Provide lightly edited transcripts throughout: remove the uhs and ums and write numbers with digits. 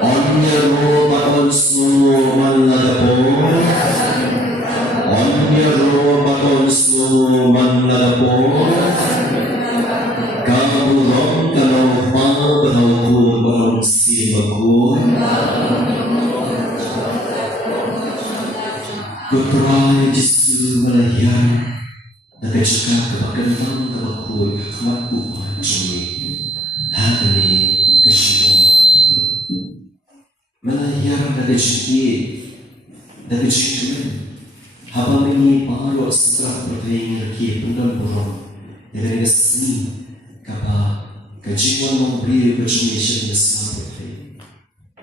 언녀로 바건수 만나다보 언녀로 바건수 만나다보 가부렁 가노 화바노 바롱 시바고 Kuturai Yesus melayar dan cakap kebakatan kebakuan waktu cumi hari kesyukur melayar dari cumi haba ini baru setelah bertanya ke pundam burung yang resmi kaba kajian memberi kecumi sebagai sahabat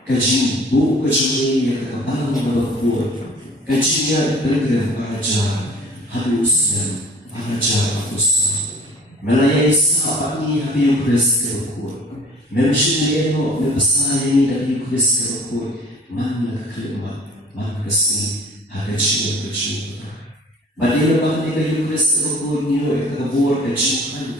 kajian bu kecumi yang kebal kebakuan kajian bergerak ajar halusnya ajar akusah melayani sahabat ini habis beres kerukut memsyukur membesarkan dari beres kerukut mana kelima mana kesini harga cium bercium badai lepas dari beres kerukut nilai kebuat kecuali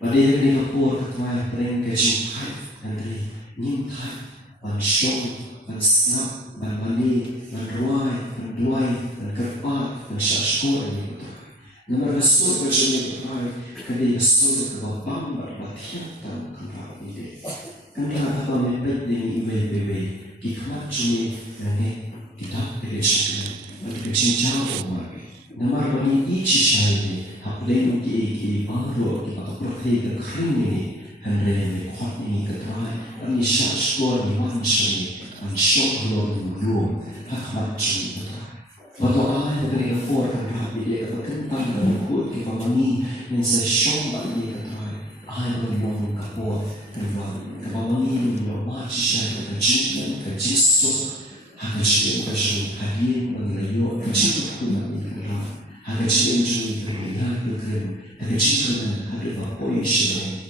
badai dari kebuat ketuai perang kecuali nanti nyimtai pansyong pansnap panmani panruai panduai pankerpat pansyashkor ini nomor besar berjumlah ketuai kedai besar kebapang berbathian dan kerap ini kerana apa mempet dengan email bebe kikmat cumi dengan kitab kedai berkecinjau umar nomor bani ichi syaibi hapden ki baru kita berhenti kering ini hendak hot ini ketuai ani syashkor di wanci an syokro dulu hakmat cumi berdoa dari for rabi dia berkentang dan ikut kita mani dan sesyok bagi ketuai ai bermon kapor ketuai kemamani normal syai kecinta kejisu hakshi kashu hadir mengayo kecinta kuna ikrar hakshi cumi kerak kerak kecinta hadir apa isyai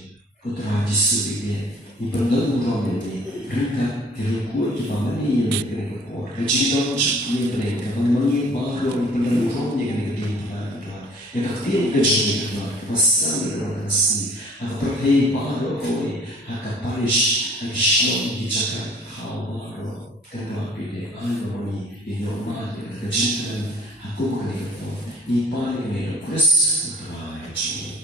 Putra Yesus ini diperlukan orang ini mereka terluka di bawah ini yang mereka kuat. Kecintaan seperti mereka memang baru dengan orang yang mereka diinginkan. Yang aktif kecintaan pasal orang kasih. Aku percaya baru kau akan parish dan syom dijaga hawa roh. Kerana bila alami di normal yang kecintaan aku kerana ini paling mereka Kristus terbaik.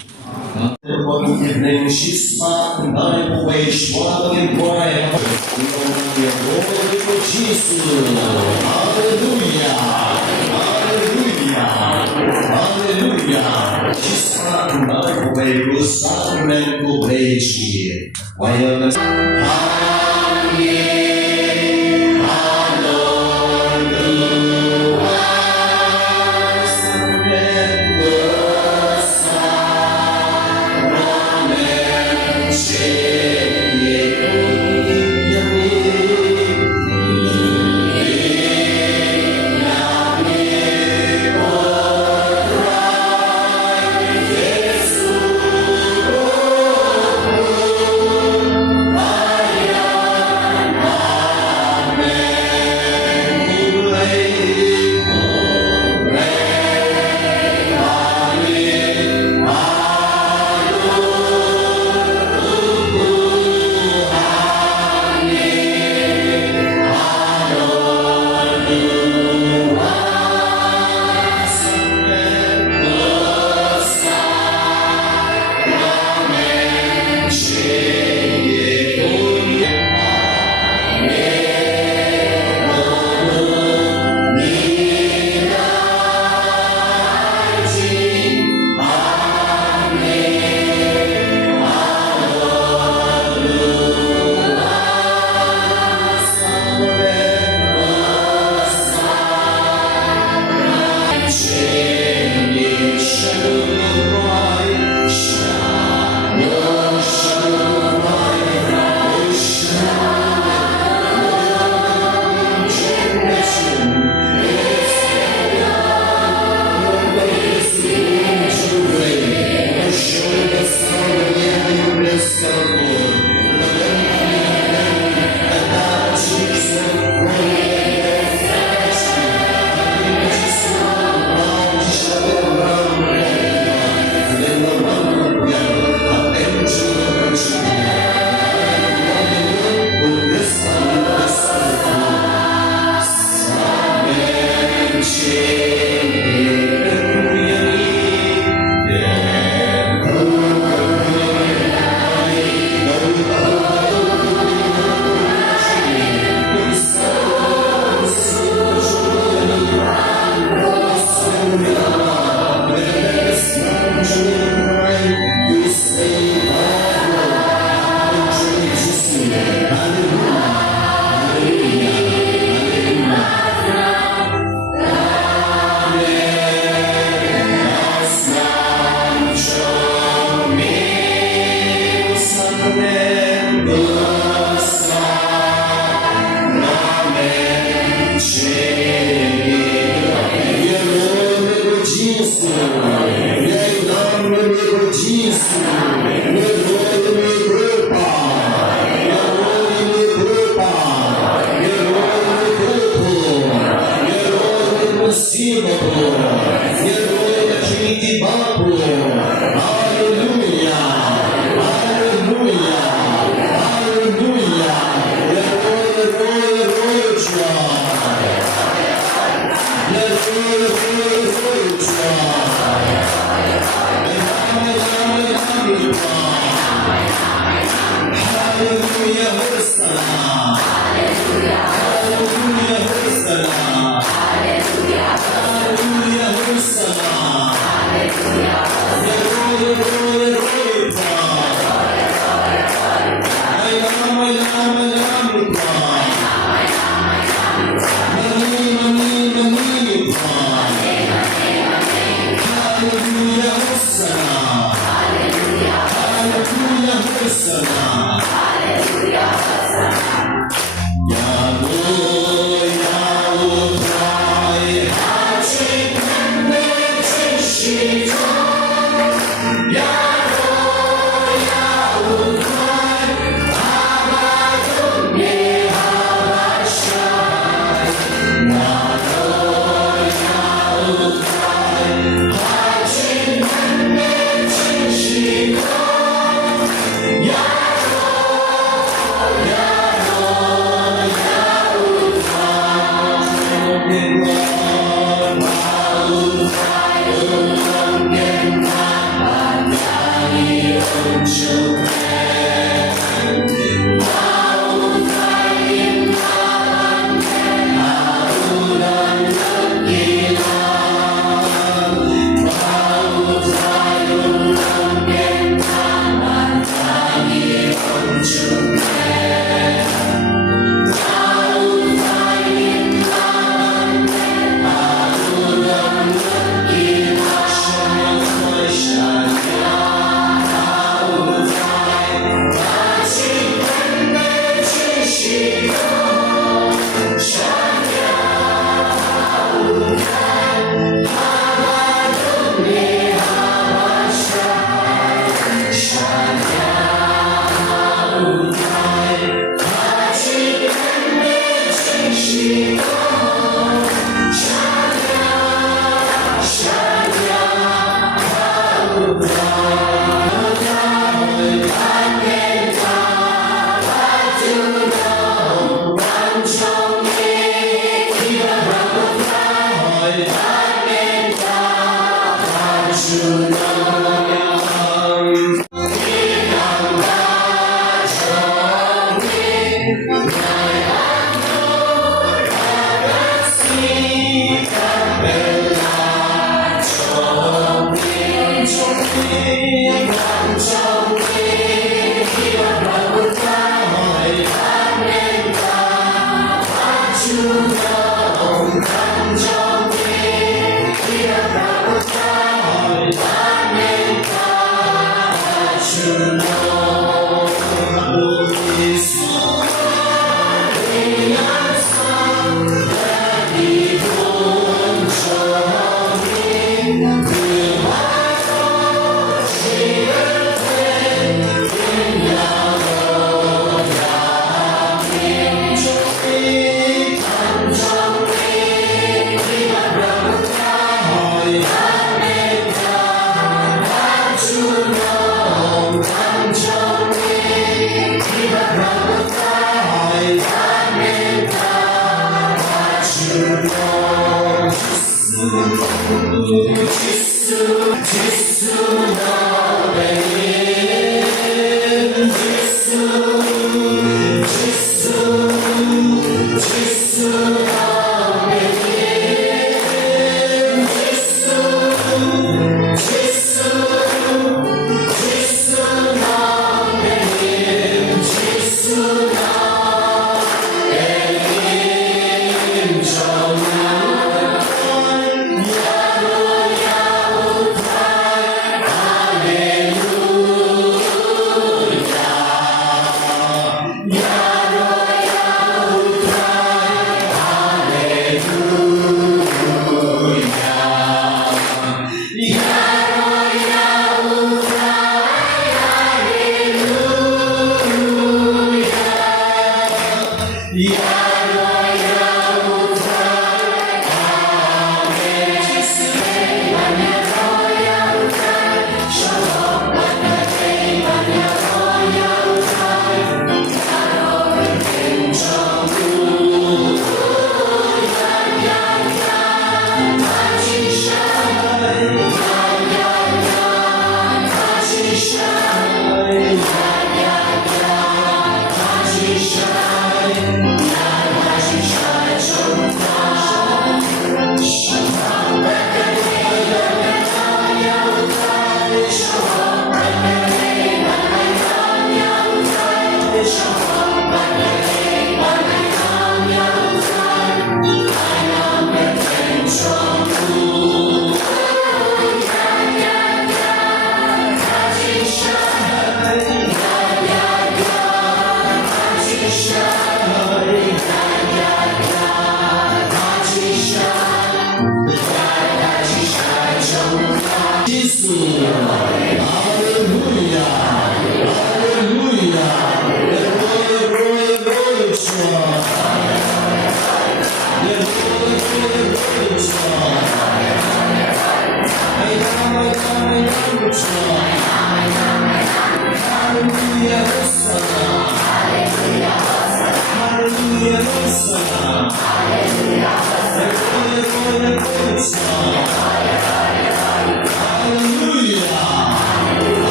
Bagi evening shisma dari puwais bagi boy Jesus haleluya haleluya haleluya shisma dari puwais dan puwais wayang Hallelujah.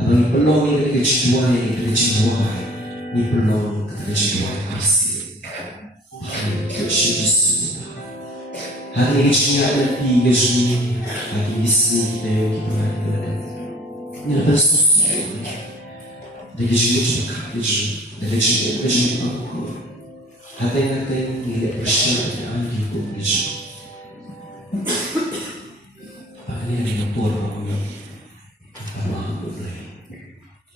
Habang ipulong yung kagajituan ipulong kagajituan kasi bakit kasi Yesus hari ini cuma ada tiga sini lagi di sini kita yang kita ada ini ada sesuatu dari Yesus dari Yesus aku hati ini ada persyaratan di tubuh Yesus apa ini yang porong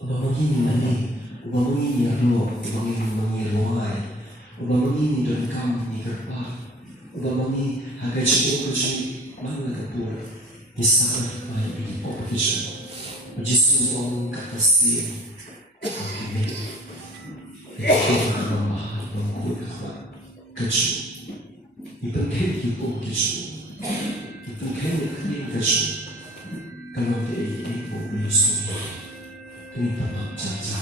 Ubangin mani, ubangin yarlo, ubangin mangiruai, ubangin dan kamu di kerpa, ubangin agak cukup cuci mana kapur, misalnya mai di pokoknya, jisu orang kasih, kami, kita ramah bangku kawan, kecu, ikan kiri pokoknya, ikan kiri kecu, kalau dia ini pokoknya ini pernah caca.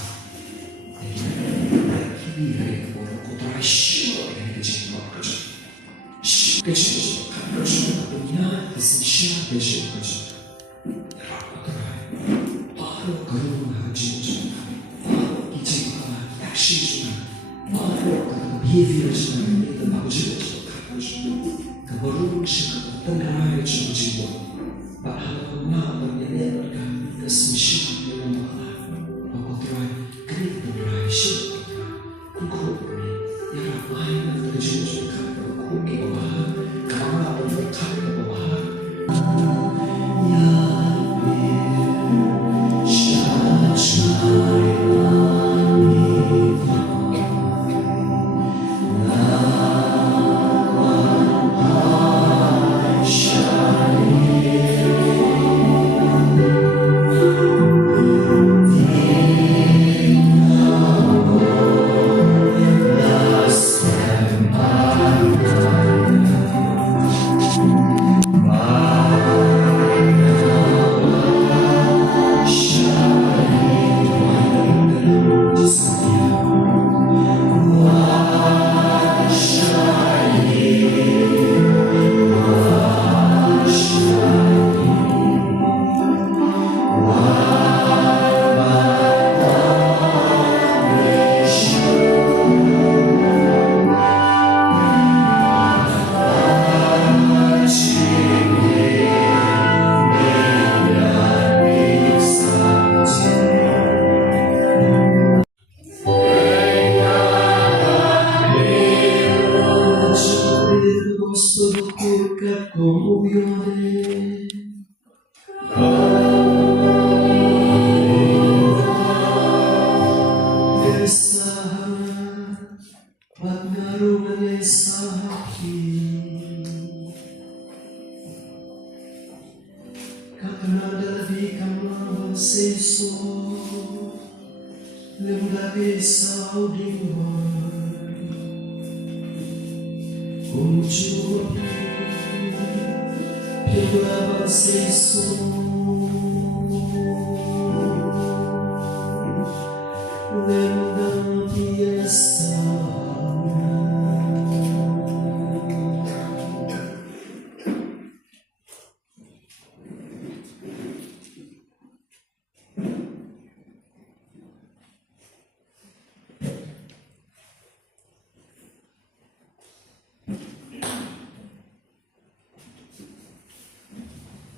Ini dari orang kota Asia yang kecil banget. Kecil banget. Punya esensial kecil banget. Rapat baru kerumunan haji. Baru kecil banget. Aksi juga. Baru behavior juga. Itu bagus juga. Kebaru sih tengah juga. Bahagia mana yang dia esensial yang mana.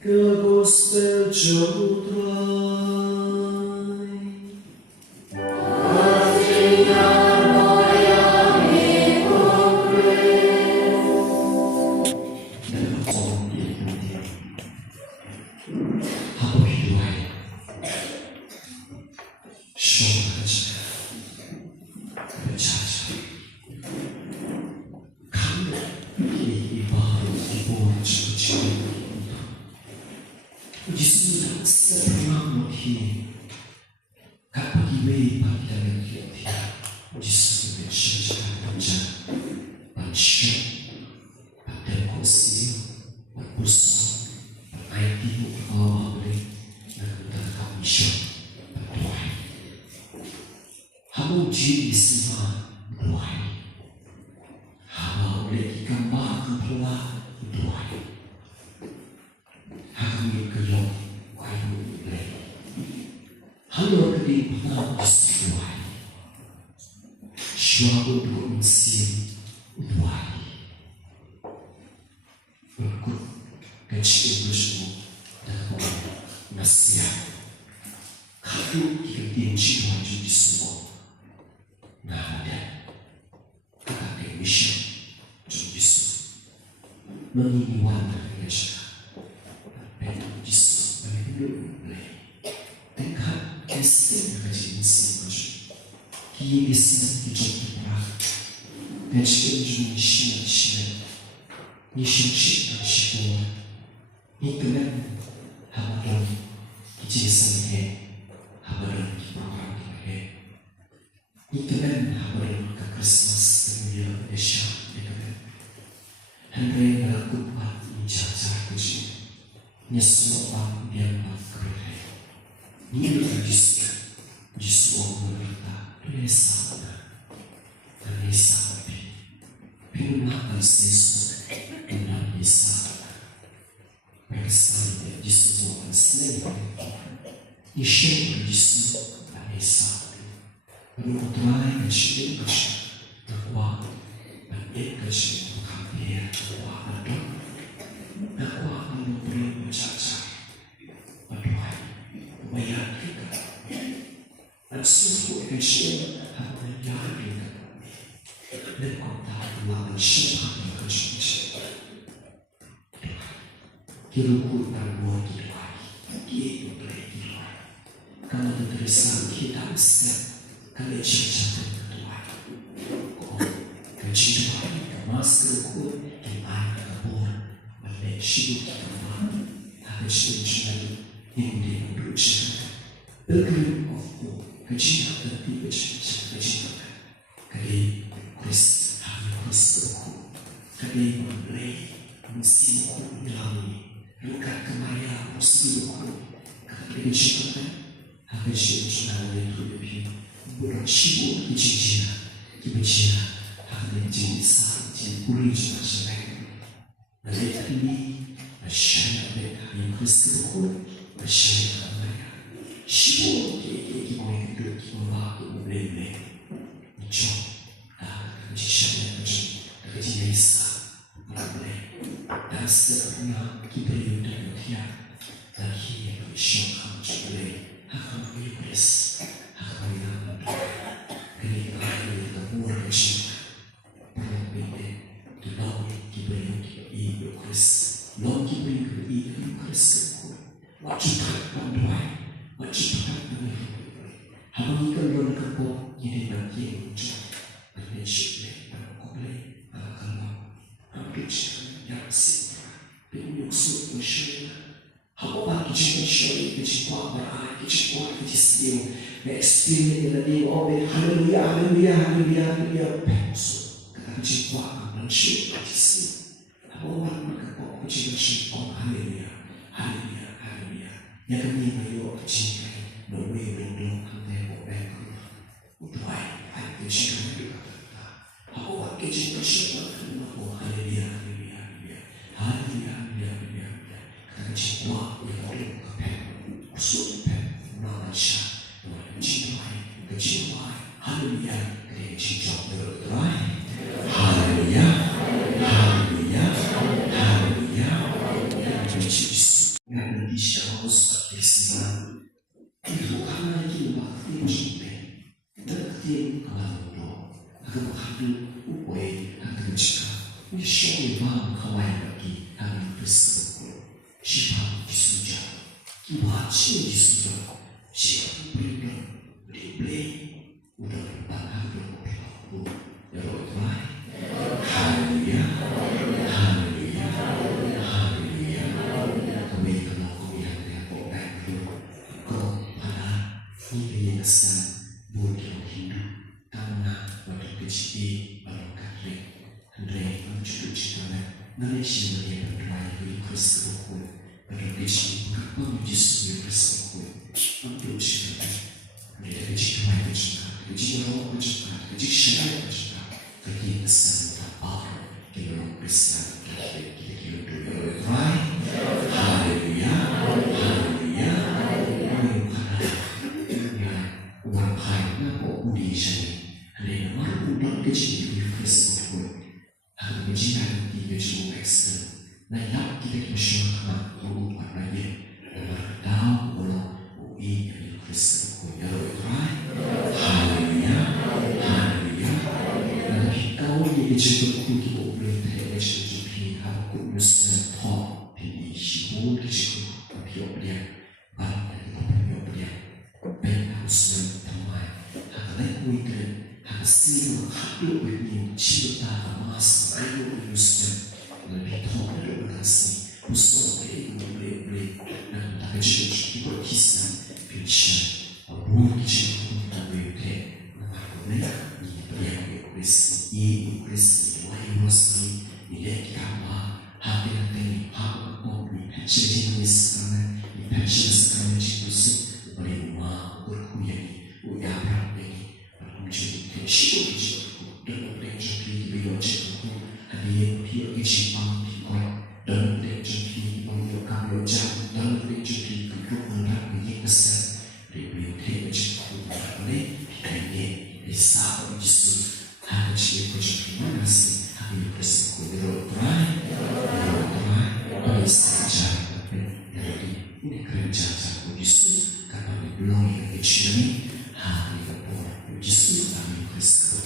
Que gospel Jodrai khi các bác kỳ mê bác kỳ đang hiện thì chỉ sự việc sinh ra trong chân bằng sức bằng tên của siêu bằng bút số bằng ai tí một khó bảo lên là người ta không sợ bằng đoài hamon chỉ sinh mà đoài hamon lagi gambar kepala đoài hamon kelong wayu le hamon keding pernah bersuai suatu mesin udwai berikut kecil bersemua dan nasihat kadu ikan jiwa jadi semua nah ada kata mission jadi semua menginginkan dengan cara jadi semua hidup boleh dengan esok kaji mesin macam kini mesin hidup berah dan sekarang mission Nishin Shikwa Nikaman Habaran Kijisan He Habaran Program He Nikaman Habaran Ka Christmas New Year Esha Nikaman Henry Balakupat Nijaja Kuji Nyeswa Biamba Kare Nilu Jisu Jisu Merta Lesa Lesa Pinnakan Sisu Enam bisa Bersama di semua Senang Isyik di semua Bisa Berutrai Kecil Takwa Baik kecil Kambir Takwa Ada Takwa Menubri Mencacar Aduhai Bayar kita Dan suku kecil Hati Yari Dan kota Melawan Syekh Kecil Kiruku dan buat kilai, kiru boleh kilai. Kalau terdesak kita mesti kalau cerita tertuai. Oh, kecil kemas keruku kilai kabur, balik sidu kita mah. Habis cerita ini duduk cerita. Berkeruh oh, kecil tertiba cerita kecil. Kali Chris, hari Chris keruku, kali boleh mesti aku ilami. Luka kemaya musibku kakek cerita habis cerita dari hidup bersibuk dijijina dibejina habis jenis jempuri jenis mereka ini bersyaya mereka yang Kristus bersyaya mereka sibuk di mau hidup di membawa boleh mencoba kejadian kejadian boleh dan sebenarnya kita yuda yuda dan hiya bersyukur boleh akan iblis akan yang kini akhir kabur bersyukur berbeda di bawah kita yuda Kris lawan kita yuda Kris wajib berdoa wajib berdoa habang ikan lawan kabur ini bagi muncul bersyukur boleh akan hampir yang sih penyusul bersyukur apa kita bersyukur kita berdoa kita bersedia bereksperimen dengan dia oleh haleluya haleluya haleluya haleluya penyusul kita bersyukur kita apa orang mereka kita bersyukur haleluya haleluya haleluya yang kami mayu kita berwei berdoa hanya boleh berdoa hanya bersyukur apa orang kita bersyukur haleluya haleluya haleluya haleluya kita cinta yang boleh kepen usul pen menawasya kecewaan haleluya kita cinta berdoa haleluya haleluya haleluya Yesus yang disyaus Kristus itu karena itu waktu cinta tertim kalau akan menghadap upaya akan jika Yeshua bang kawai bagi kami berseru siapa disuja kibat siapa disuja siapa berikan beli udah bertahan berlaku ya Roh haleluya haleluya haleluya kami kenal kami yang boleh kau kesan bukan Hindu karena pada kecil baru kali Andre mencuri ciptaan Malaysia yang berdaya di Kristus pada kecil kapal Yesus Kristus untuk ciptaan mereka kecil mai kecil kecil orang kecil kecil syariat kecil kecil kesan apa yang Kristus kecil kecil dulu right haleluya haleluya orang kaya nak di sini ada orang muda kecil di Kristus akan menjadi tiga jumlah ekstern. Naik kita masyarakat berubah lagi. Tahu orang UI yang Kristus punya right. Haleluya, haleluya. Nabi kau yang dijemput di obrak terhadap jumlah aku mesti tahu pilih siapa kecil tapi obrak banyak tapi obrak banyak usaha tamai. Hal lain hasil hidup ini cipta mas ayo usaha lebih tahu berkasih usaha ini boleh dan tak kecil berkisah pilih abu kecil tak boleh namanya ini beriak Kristus ini Kristus lain masih ini kama hati hati apa ini jadi misalnya ini sekarang Yesus berima berkuyang udah menjadi kecil dan menjadi biologi ada pihak Jepang dan menjadi mengucapkan jam dan menjadi grup menang yang besar dari Jepang oleh kini bisa Yesus hanya terima kasih hanya bersyukur berai oleh saja dari ini kerja saya Yesus karena belum yang kecil ini hari Yesus kami Kristus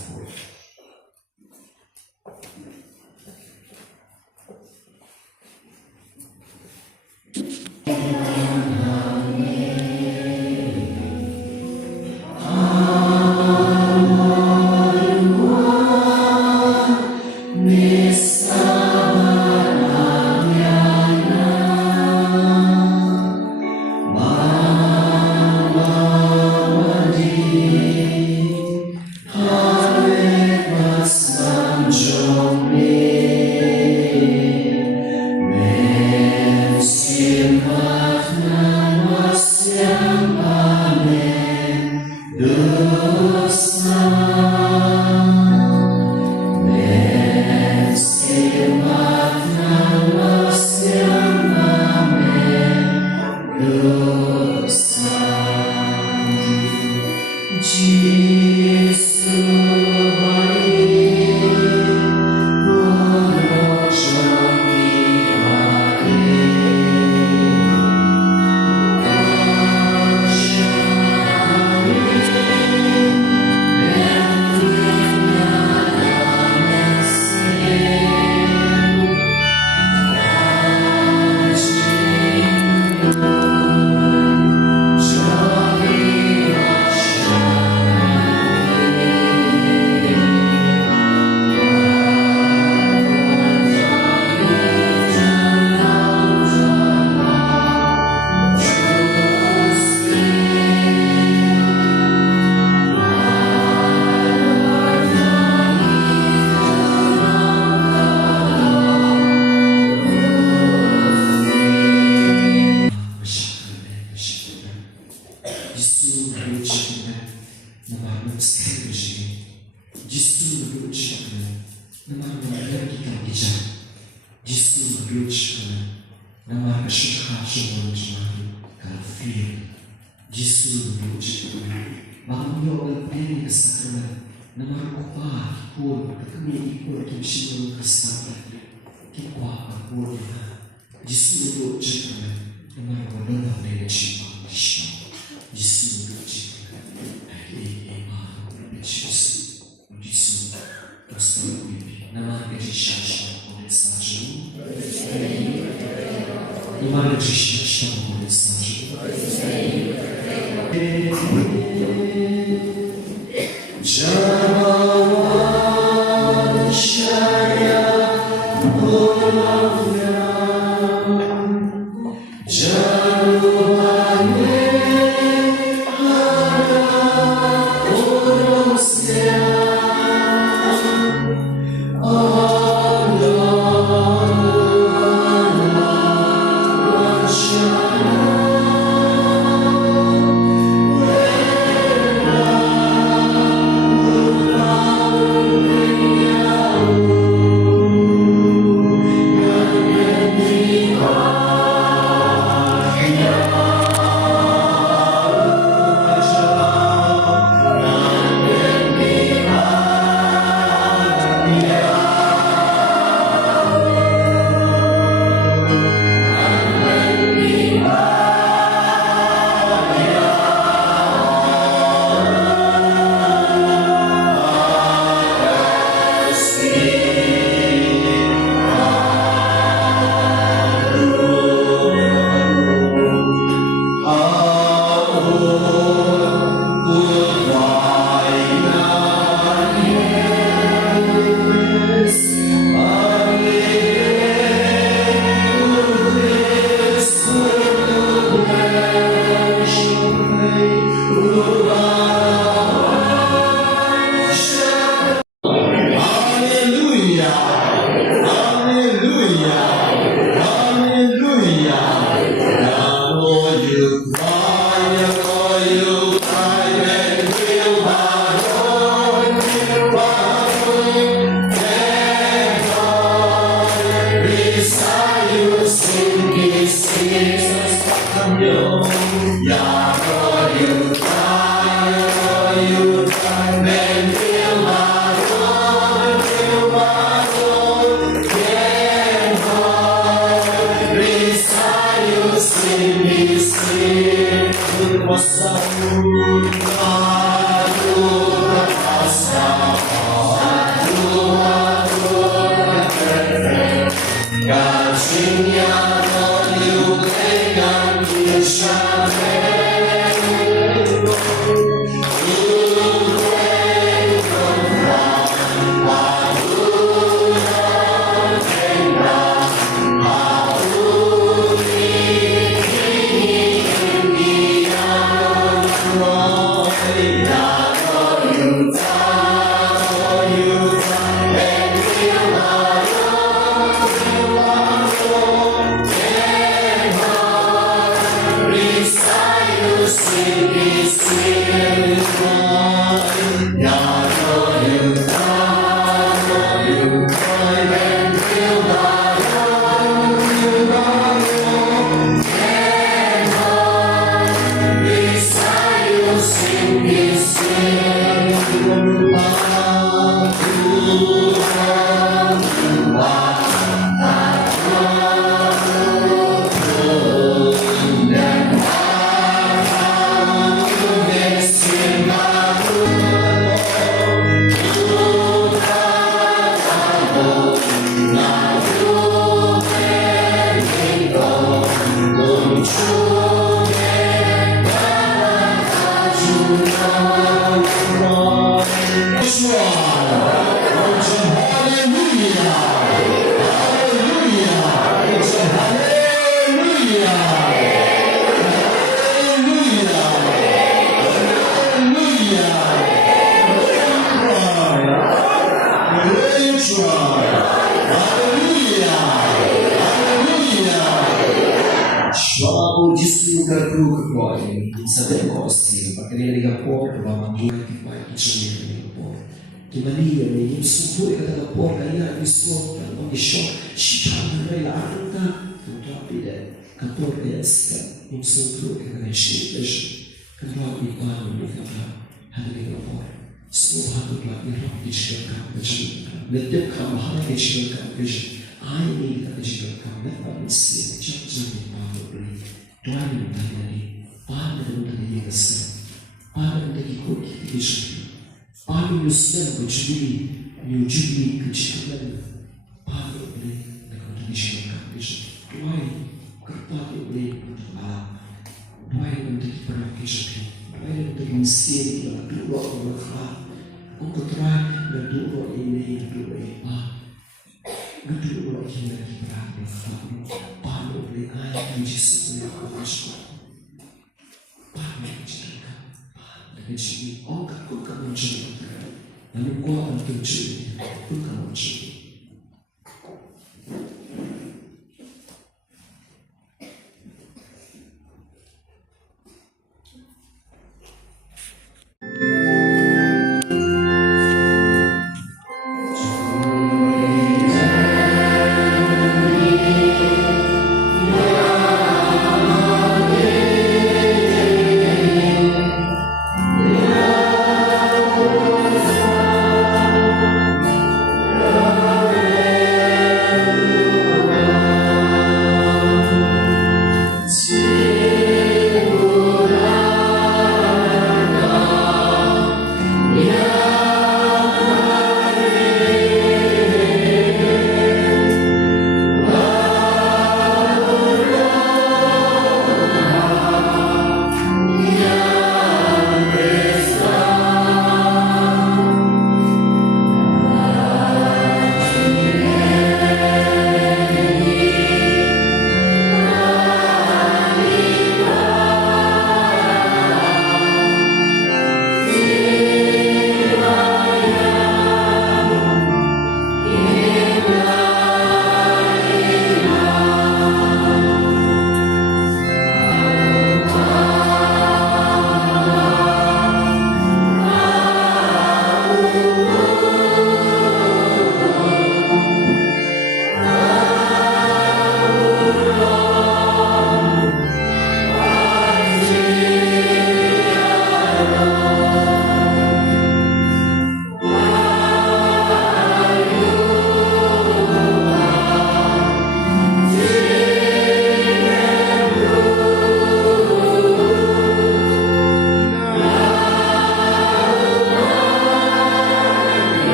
Januari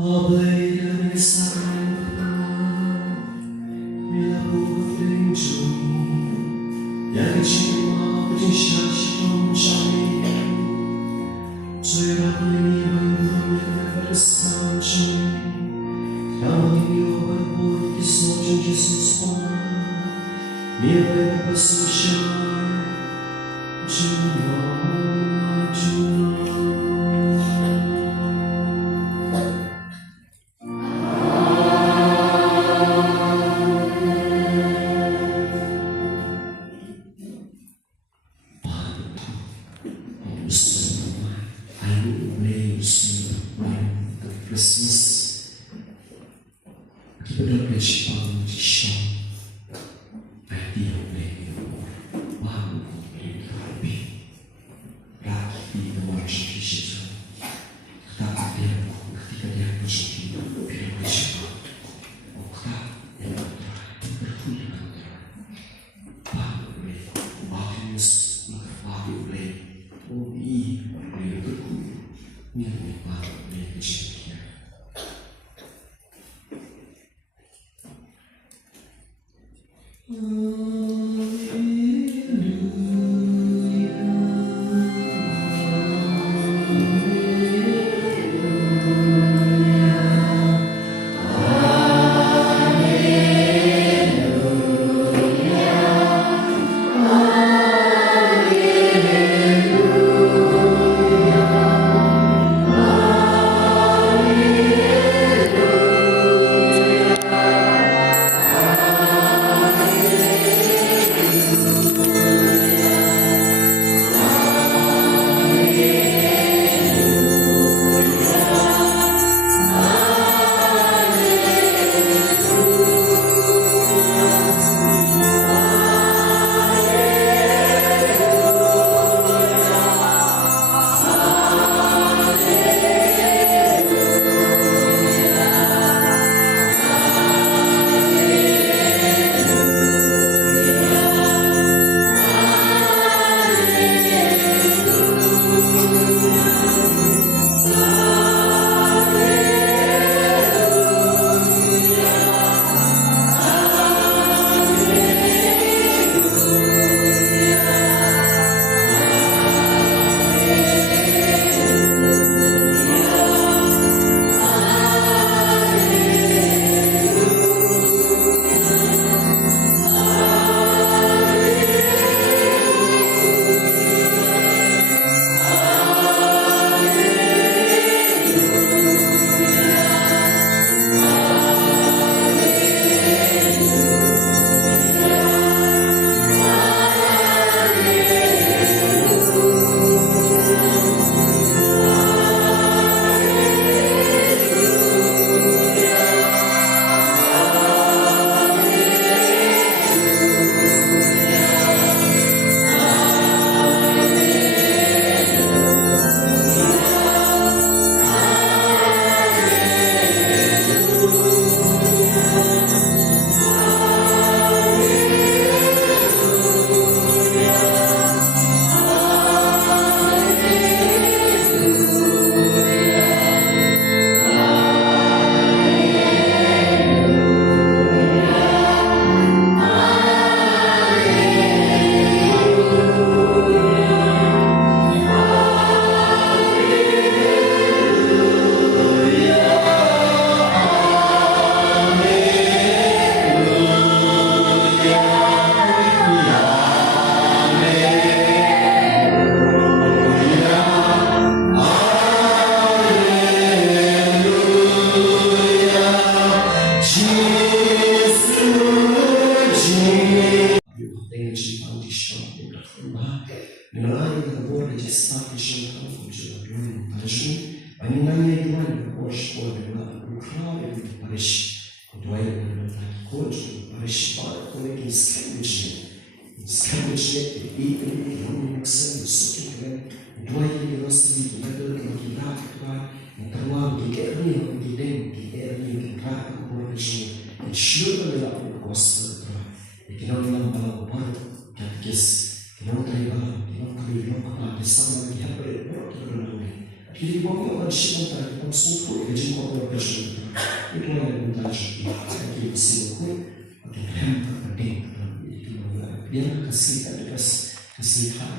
Ablaydın sarılma Mila buğdayın çoğu Yagacıma bütün şaşkın çayı Soyraklığı bandırımı versan çayı Kamayı obar ki soğuk Jesus bana Mila basışa Cuma Christmas kepada Jepang Jisho Idea Wow Happy Rakyat di nomor Jisho Kita ada ketika dia bersuci Bila Jepang Kita yang berkulit Bahagia Bahagia Bahagia Oh iya Bahagia berkulit Ini Bahagia Jepang Quindi qualcuno riesce a contare con sotto e ci può piacere. E tu non hai contato che il sino qui, ma che tempo dentro, biar kesehatan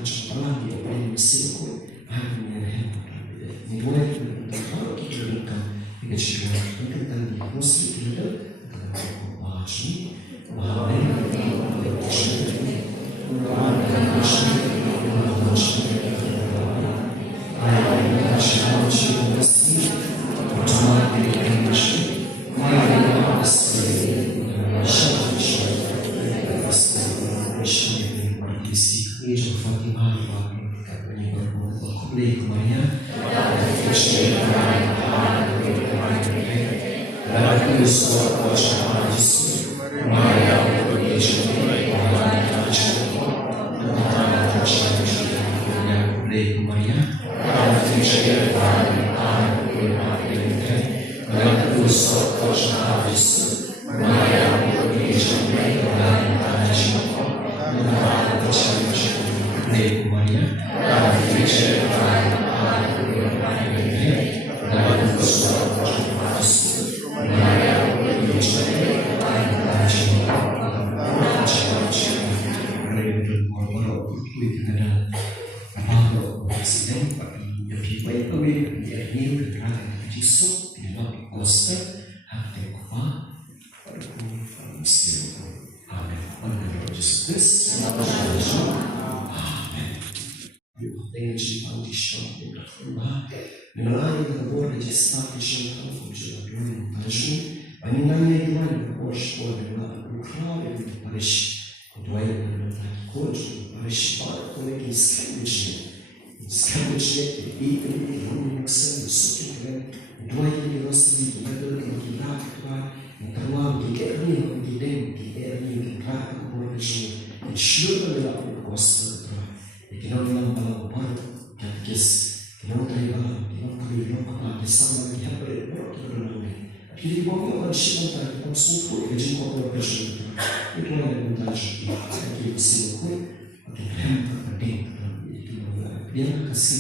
jemaah dia paling mesin kui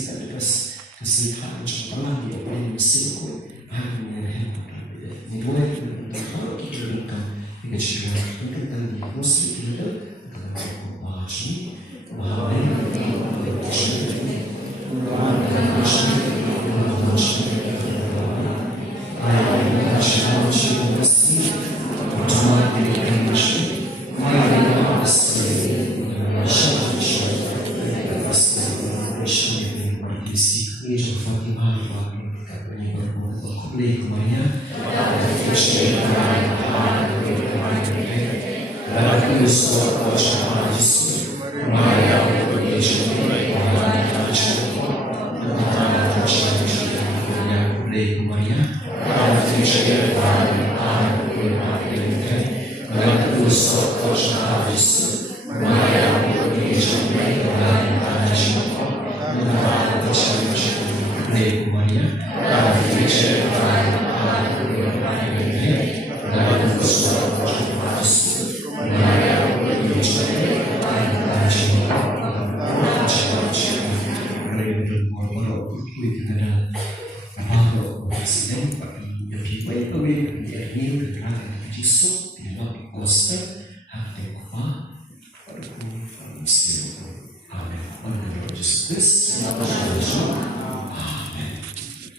hanya yang ni boleh kalau kita lakukan kita cuba tentang di proses kita dalam bahasa Amen.